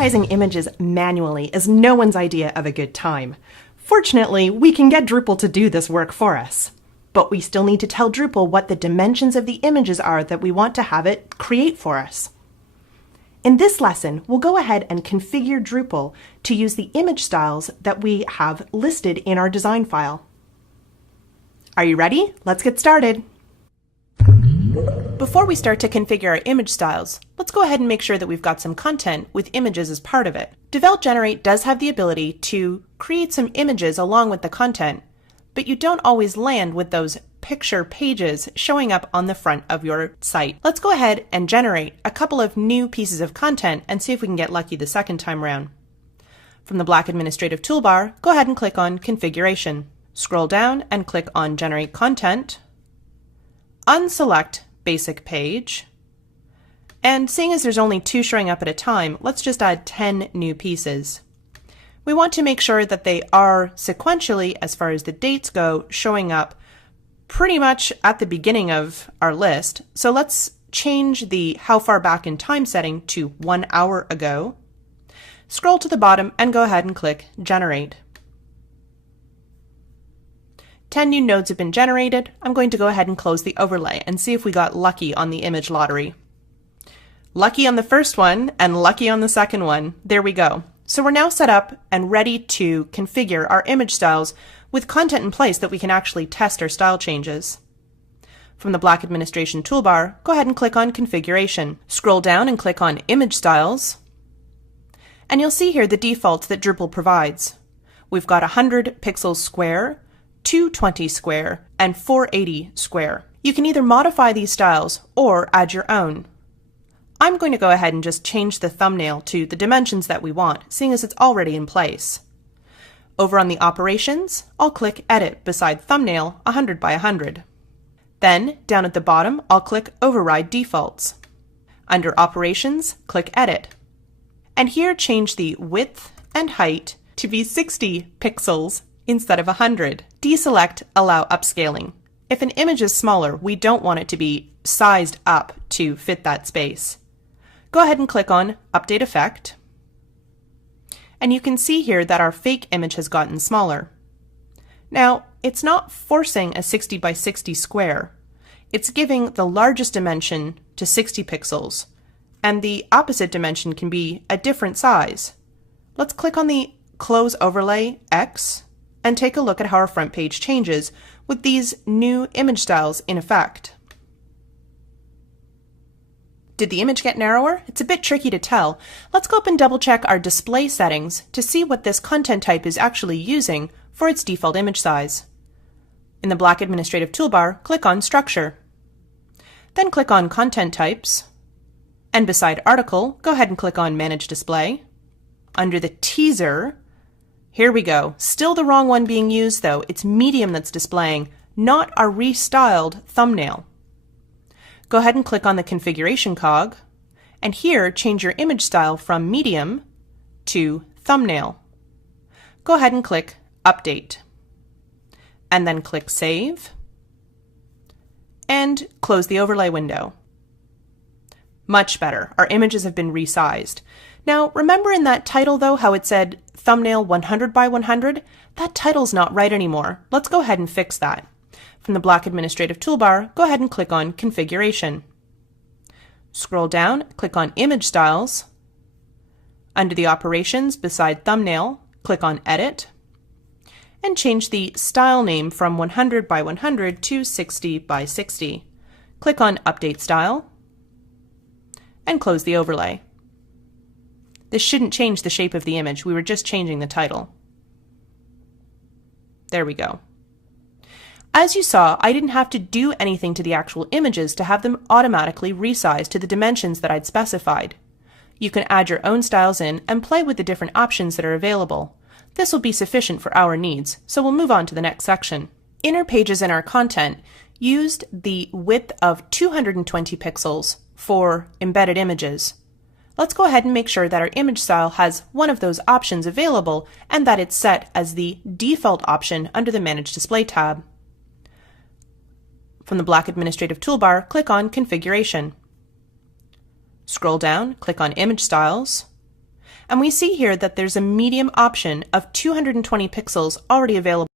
resizing images manually is no one's idea of a good time. Fortunately, we can get Drupal to do this work for us. But we still need to tell Drupal what the dimensions of the images are that we want to have it create for us. In this lesson, we'll go ahead and configure Drupal to use the image styles that we have listed in our design file. Are you ready? Let's get started. Before we start to configure our image styles, let's go ahead and make sure that we've got some content with images as part of it. Devel Generate does have the ability to create some images along with the content, but you don't always land with those picture pages showing up on the front of your site. Let's go ahead and generate a couple of new pieces of content and see if we can get lucky the second time around. From the black administrative toolbar, go ahead and click on Configuration. Scroll down and click on Generate Content. Unselect Basic Page. And seeing as there's only 2 showing up at a time, let's just add 10 new pieces. We want to make sure that they are sequentially, as far as the dates go, showing up pretty much at the beginning of our list. So let's change the how far back in time setting to 1 hour ago. Scroll to the bottom and go ahead and click Generate. 10 new nodes have been generated. I'm going to go ahead and close the overlay and see if we got lucky on the image lottery. Lucky on the first one and lucky on the second one. There we go. So we're now set up and ready to configure our image styles with content in place that we can actually test our style changes. From the black administration toolbar, go ahead and click on Configuration. Scroll down and click on Image Styles. And you'll see here the defaults that Drupal provides. We've got 100 pixels square, 220 square, and 480 square. You can either modify these styles or add your own. I'm going to go ahead and just change the thumbnail to the dimensions that we want, seeing as it's already in place. Over on the operations, I'll click Edit beside Thumbnail 100 by 100. Then, down at the bottom, I'll click Override Defaults. Under Operations, click Edit. And here change the width and height to be 60 pixels instead of 100. Deselect Allow Upscaling. If an image is smaller, we don't want it to be sized up to fit that space. Go ahead and click on Update Effect. And you can see here that our fake image has gotten smaller. Now, it's not forcing a 60 by 60 square. It's giving the largest dimension to 60 pixels, and the opposite dimension can be a different size. Let's click on the Close Overlay X and take a look at how our front page changes with these new image styles in effect. Did the image get narrower? It's a bit tricky to tell. Let's go up and double check our display settings to see what this content type is actually using for its default image size. In the black administrative toolbar, click on Structure. Then click on Content Types. And beside Article, go ahead and click on Manage Display. Under the Teaser, here we go. Still the wrong one being used though. It's Medium that's displaying, not our restyled thumbnail. Go ahead and click on the Configuration cog, and here change your image style from Medium to Thumbnail. Go ahead and click Update, and then click Save, and close the overlay window. Much better. Our images have been resized. Now, remember in that title though how it said Thumbnail 100 by 100? That title's not right anymore. Let's go ahead and fix that. From the black administrative toolbar, go ahead and click on Configuration. Scroll down, click on Image Styles. Under the Operations, beside Thumbnail, click on Edit, and change the style name from 100 by 100 to 60 by 60. Click on Update Style, and close the overlay. This shouldn't change the shape of the image, we were just changing the title. There we go. As you saw, I didn't have to do anything to the actual images to have them automatically resized to the dimensions that I'd specified. You can add your own styles in and play with the different options that are available. This will be sufficient for our needs, so we'll move on to the next section. Inner pages in our content used the width of 220 pixels for embedded images. Let's go ahead and make sure that our image style has one of those options available and that it's set as the default option under the Manage Display tab. From the black administrative toolbar, click on Configuration. Scroll down, click on Image Styles, And we see here that there's a medium option of 220 pixels already available.